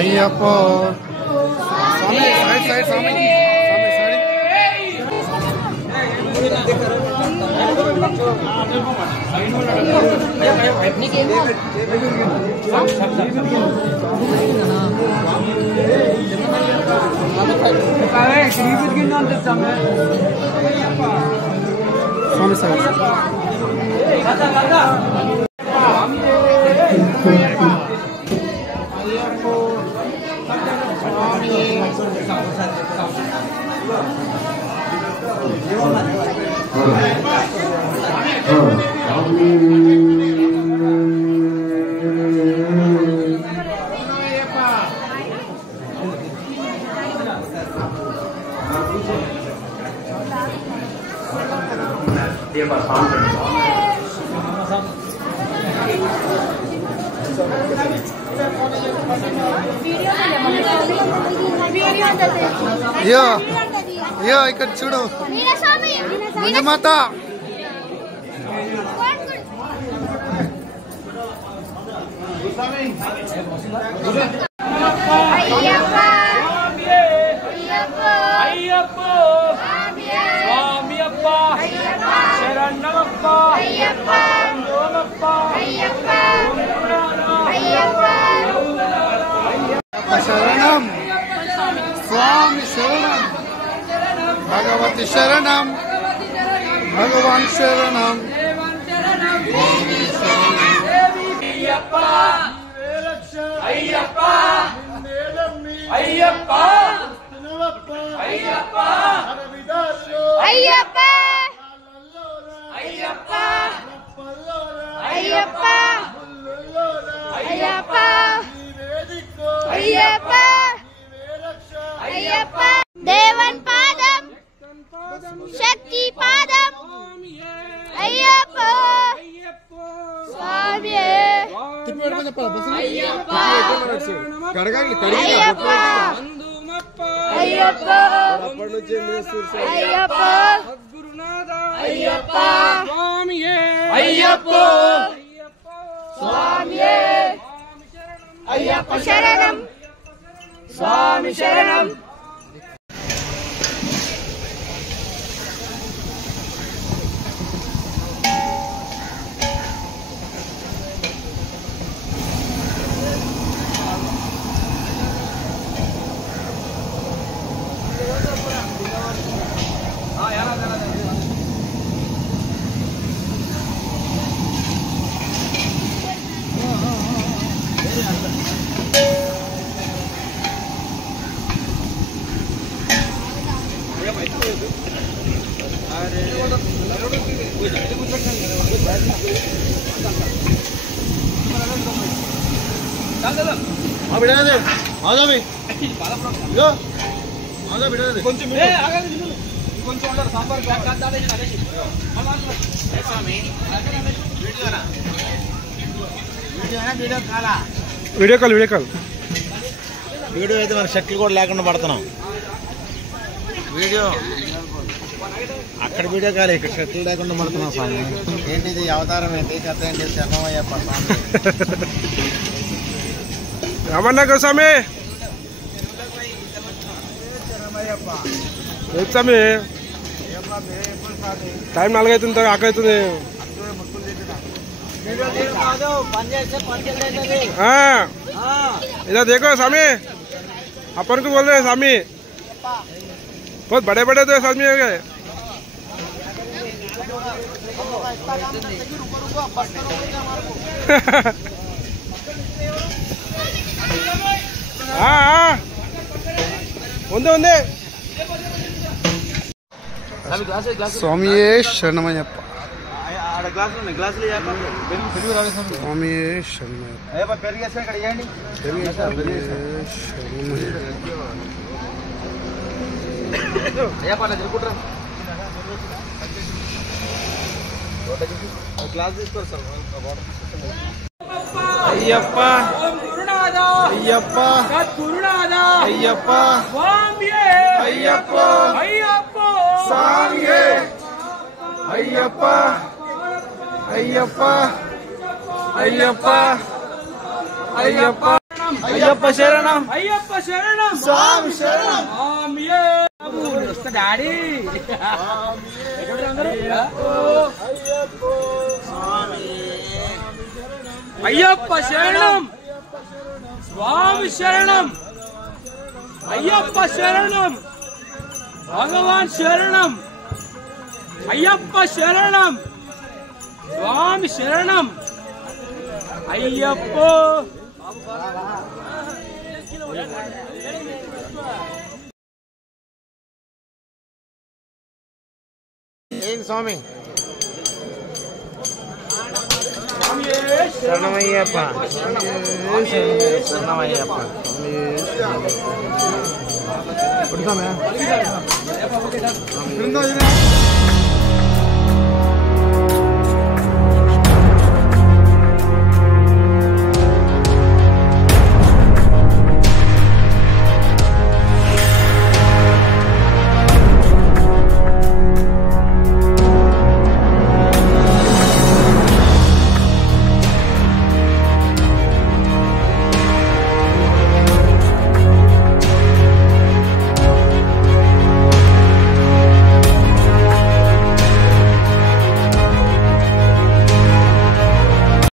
అయ్యప్పో side side స్వామి స్వామి side అయ్యో అయ్యో ఇక్కడ చూడు మంజమాత శరణం స్వామి శరణం భగవతి శరణం భగవాన్ శరణం అయ్యప్ప అయ్యప్ప అయ్యప్ప అయ్యప్ప అయ్యప్ప అయ్యప్ప అయ్యప్ప అయ్యప్ప అయ్యప్ప అయ్యప్ప దేవన్ పాదం శక్తి పాదం అయ్యప్ప స్వామి అయ్యప్ప అయ్యప్ప అయ్యప్ప అయ్యప్ప స్వామి అయ్యప్ప స్వామి అయ్యప్ప శరణం స్వామి శరణం వీడియో కాల్ వీడియో అయితే మన షర్ట్లు కూడా లేకుండా పడుతున్నాం వీడియో అక్కడ వీడియో కాల్ ఇక్కడ షర్ట్లు లేకుండా పడుతున్నాం స్వామి ఏంటిది అవతారం ఏంటి కథ ఏంటి శరణమయ్యప్ప స్వామి రమణ స్వామి స్వామి టైం 4 అవుతుంది ఆకలి అవుతుంది इधर देखो स्वामी अपन को बोल रहे हैं स्वामी बहुत बड़े बड़े तो स्वामी हो गए हाँ ఉందే ఉందే స్వామి శరణమయ్యప్ప స్వామి అయ్యప్ప అయ్యప్ప అయ్యప్ప అయ్యప్ప స్వామి అయ్యప్ప అయ్యప్ప అయ్యప్ప అయ్యప్ప అయ్యప్ప శరణం అయ్యప్ప శరణం స్వామి శరణం డాడీ అయ్యప్ప శరణం స్వామి శరణం అయ్యప్ప శరణం భగవాన్ శరణం అయ్యప్ప శరణం స్వామి శరణం అయ్యప్ప ఏంటి స్వామి శరణమయ్యప్ప శరణమయ్యప్ప